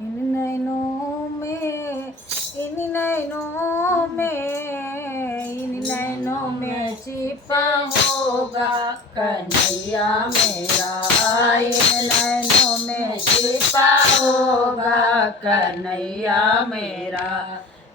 इन नैनों में, इन नैनों में, इन नैनों में छिपा होगा कन्हैया मेरा। इन नैनों में छिपा होगा कन्हैया मेरा।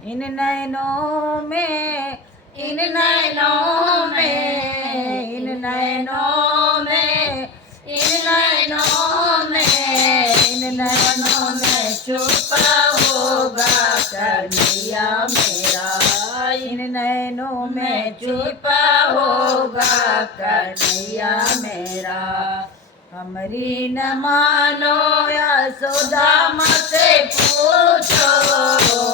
इन नैनों में, इन नैनों में, इन नैनों में, इन नैनों में, इन नैनों में छुपा होगा कन्हैया मेरा। इन नैनों में छुपा होगा कन्हैया मेरा। हमारी न मानो यशोदा माँ से पूछो,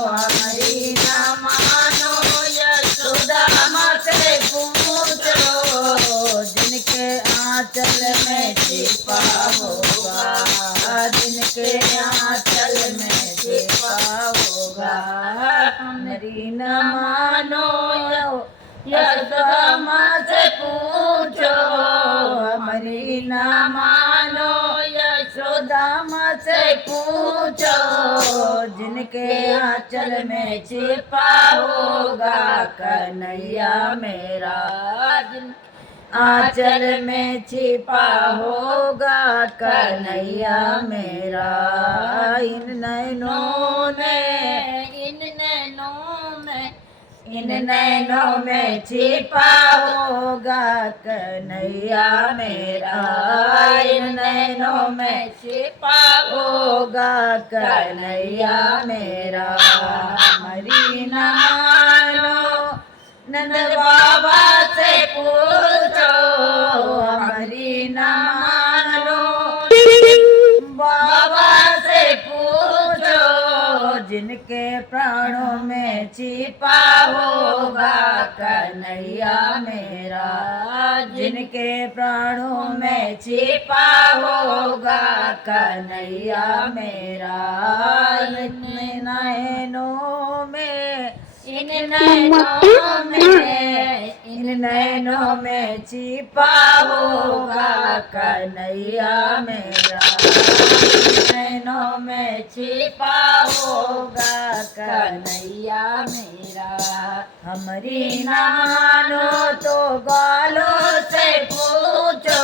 हमारी न मानो यशोदा माँ से पूछो, जिनके आंचल में छिपा होगा, जिनके आंचल में छिपा होगा। हमारी न मानो यशोदा माँ से पूछो, हमारी न मानो यशोदा माँ से पूछो, जिनके आंचल में छिपा होगा कन्हैया मेरा। आंचल में छिपा होगा कन्हैया मेरा। इन नैनों में, इन नैनों में, इन नैनों में छिपा होगा कन्हैया मेरा। इन नैनों में छिपा होगा कन्हैया मेरा। हमारी न मानो नंद बाबा से पूछो, हमारी न मानो बाबा से पूछो, जिनके प्राणों में छिपा होगा कन्हैया मेरा। जिनके प्राणों में छिपा होगा कन्हैया मेरा। इन नैनों में, इन नैनों में, इन नैनों में छिपा होगा कन्हैया मेरा। नैनों में छिपा होगा कन्हैया मेरा। हमारी न मानो तो ग्वालों से पूछो,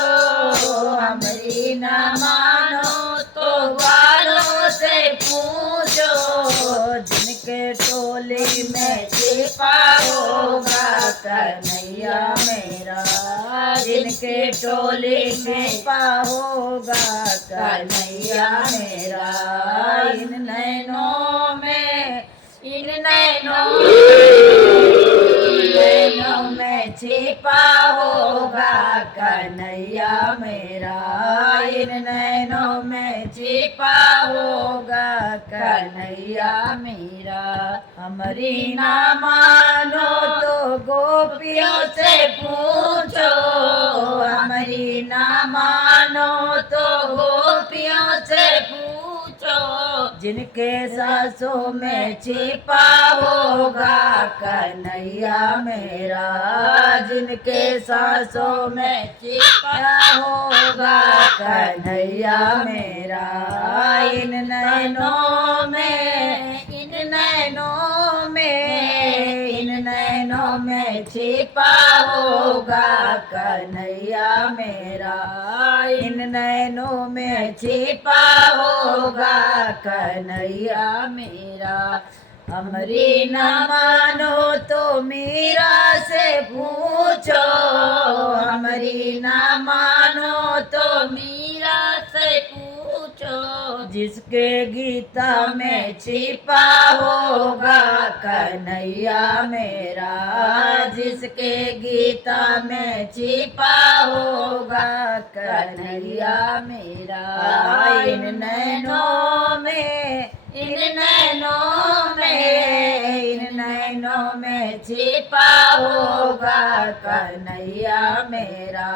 हमारी न मानो तो ग्वालों से पूछो, जिनके टोली में छिपा होगा कन्हैया मेरा। जिनके टोली में छिपा होगा कन्हैया मेरा। इन नैनों में, इन नैनों में छिपा होगा कन्हैया मेरा। इन नैनों में छिपा होगा कन्हैया मेरा। हमारी न मानो तो गोपियों से पूछो, हमारी न मानो तो गोपियों से पूछो, जिनके सांसों में छिपा होगा कन्हैया मेरा। जिनके सांसों में छिपा होगा कन्हैया मेरा। इन नैनों में, इन नैनों में, इन नैनों में छिपा होगा कन्हैया मेरा। इन नैनों में छिपा होगा कन्हैया मेरा। हमारी न मानो तो मीरा से पूछो, हमारी न मानो तो मीरा से पूछो, जिसके गीता में छिपा होगा कन्हैया मेरा। जिसके गीता में छिपा होगा कन्हैया मेरा। इन नैनों में, इन नैनों में, इन नैनों में छिपा होगा कन्हैया मेरा।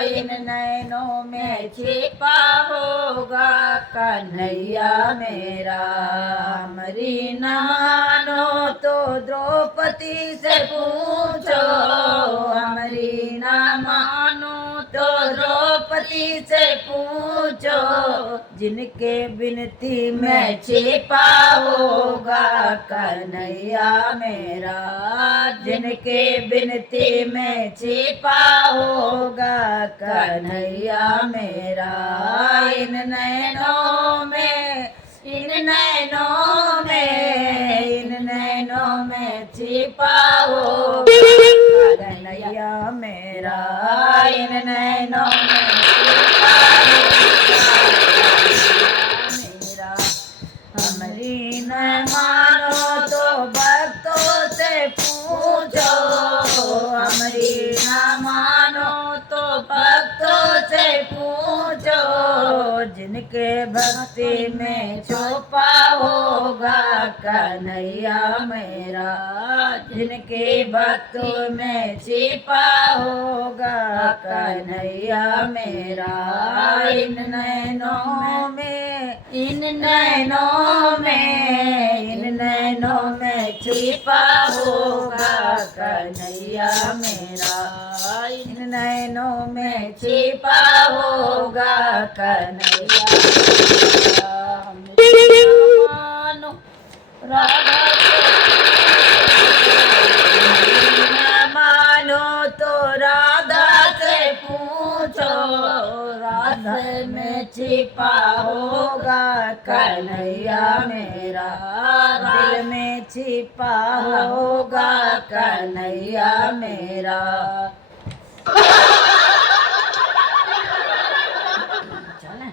इन नैनों में छिपा होगा कन्हैया मेरा। हमारी न मानो तो द्रौपदी से पूछो, हमारी न मानो तो द्रौपदी से पूछो, जिनके बिनती में छिपा होगा कन्हैया मेरा, जिनके बिनती में छिपा होगा कन्हैया मेरा। इन नैनों में, इन नैनों में, इन नैनों में छिपा होगा कन्हैया मेरा, इन नैनों में छिपा होगा मेरा। हमारी न मानो तो भक्तों से पूछो, हमारी न मानो तो भक्तों से पूछो, जिनके भक्ति में छुपा होगा कन्हैया मेरा, जिनके भक्तों में छिपा होगा कन्हैया मेरा। इन नैनों में, इन नैनों में, इन नैनों में छिपा होगा कन्हैया मेरा, इन नैनों में छिपा होगा कन्हैया मेरा। हमारी न मानो राधा न मानो तो राधा से पूछो, राधा में छिपा होगा कन्हैया मेरा, दिल में छिपा होगा कन्हैया मेरा।